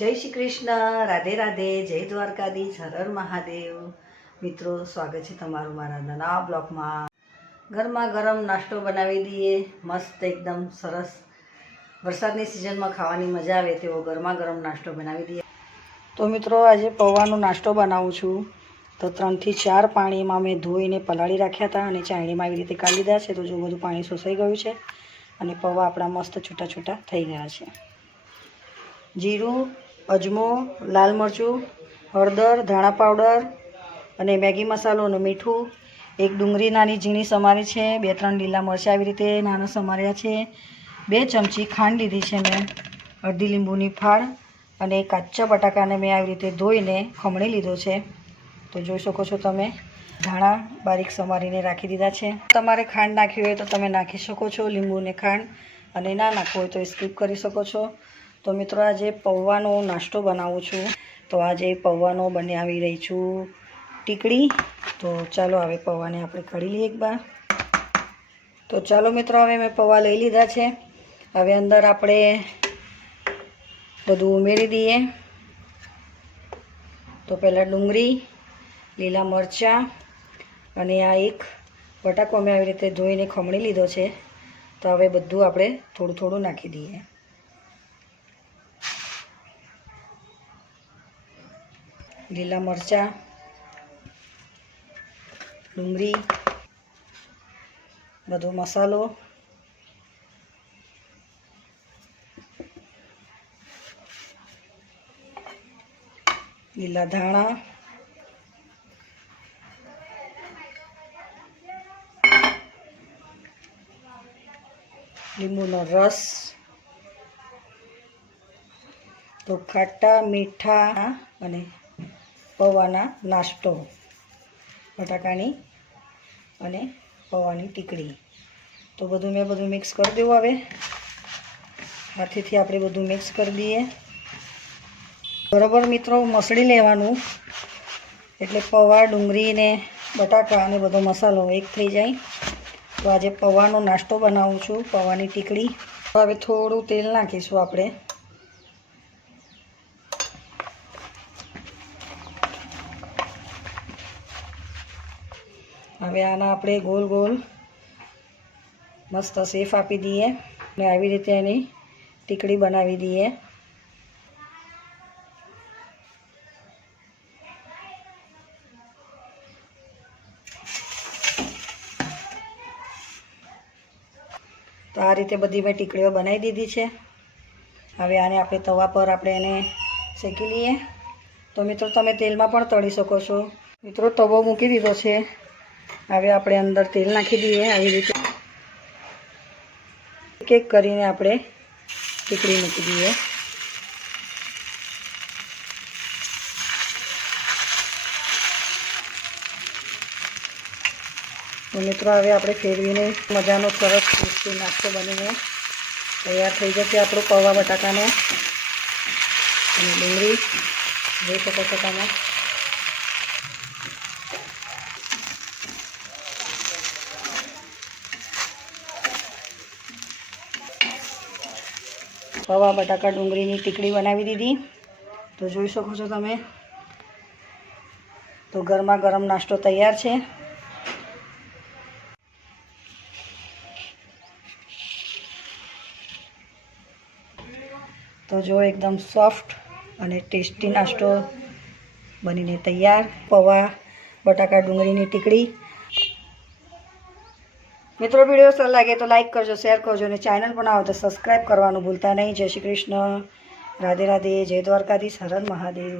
जय श्री कृष्ण, राधे राधे, जय द्वारकाधीश, हर हर महादेव। मित्रों, स्वागत है तमारू मारा नवा ब्लॉग में। घरमा गरम नाश्तो बनावी दीए, मस्त एकदम सरस। वरसादनी सीजन में खावानी मजा आवे तेवो गरमा गरम नाश्तो बनावी दीए। तो मित्रों, आज पौવાનો नाश्तो बनावुं छुं। तो 3 થી 4 पाणी में मैं धोईने पलाળી राख्या था अने चाळणीमां આવી રીતે કાઢી લીધા છે। तो जो બધું પાણી શોષાઈ ગયું છે અને પૌવા આપણા મસ્ત છૂટા છૂટા થઈ ગયા છે। जीरू, अजमो, लाल मरचू, हळदर, धाणा पाउडर अने मैगी मसालो अने मीठू, एक डूंगरी नानी झीणी समारी है, 2-3 लीला मरचा आ रीते नाना समार्या है, 2 चमची खांड लीधी है मैं, अर्धी લીંબુની फाळ अने काचा बटाकाने मैं आ रीते धोईने खमणी लीधो है। तो जोई शको छो तमे धाणा बारीक समारीने राखी दीधा है। तमारे खांड नाखी होय तो तमे नाखी शको छो, લીંબુ ने खांड, अने ना नाखवो होय तो स्कीप करी शको छो। तो मित्रों, आज पौવાનો नाश्तो बनावुं छुं। तो आज पौવાનો बनावी रही छूँ टीकड़ी। तो चलो हवे पौवाने आपणे काढी लईए एक बार। तो चलो मित्रों, हवे मैं पौवा लई लीधा छे। हवे अंदर आपणे बधुं उमेरी दीए। तो पहला डूंगरी, लीला मरचा अने आ एक बटाको मैं આવી રીતે ધોઈને ખમણી લીધો છે। तो हवे बधुं आपणे થોડું થોડું નાખી દઈએ। लीला मरचा, डूंगरी, बधो मसालो, लीला धाणा, લીંબુનો रस, तो खाटा मीठा अने पौवाना नाश्तो, बटाकानी अने पौवानी टीकड़ी। तो बधुं मैं मिक्स कर देवुं। हवे हाथेथी आपणे बधुं मिक्स कर दीए बराबर। मित्रों, मसळी लेवानुं एटले पौवा, डूंगरी ने बटाका अने बधो मसालो एक थई जाय। तो आज पौवानो नाश्तो बनावुं छुं, पौवानी टीकड़ी। तो हवे थोड़ुं तेल नाखीशुं आपणे। हवे आना आपणे गोल गोल मस्त शेफ आपी दीए ने आवी रीते एनी टीकड़ी बनावी दीए। तो आ रीते बधी मैं टीकड़ीओ बनावी दीधी छे। हवे आने आपणे तवा पर आपणे एने शेकी लीए। तो मित्रों, तमे तेलमां पण तળી शको छो। मित्रों, तवो मूकी दीधो छे। हवे आपणे अंदर तेल नाखी दीए। आवी रीते एक एक करीने आपणे टीकड़ी मूकी दीए। तो मित्रों, हवे आपणे फेरवीने मजानो सरस टेस्टी नाश्तो बनीने तैयार थई जशे आपणो पौवा बटाकानो अने डूंगरी। જોઈ શકો છો તમે। पौवा बटाका डूंगरीनी टीकड़ी बनावी दीधी। तो જોઈ શકો છો તમે। तो गरमा गरम नाश्तो तैयार है। तो जो एकदम सॉफ्ट अने टेस्टी नाश्तो बनीने तैयार, पौवा बटाका डूंगरीनी टीकड़ी। मित्रों, वीडियो सारो लागे तो लाइक करजो, शेर करजो ने चैनल पर आओ तो सब्सक्राइब करवानुं भूलता नहीं। जय श्री कृष्ण, राधे राधे, जय द्वारकाधीश, हर हर महादेव।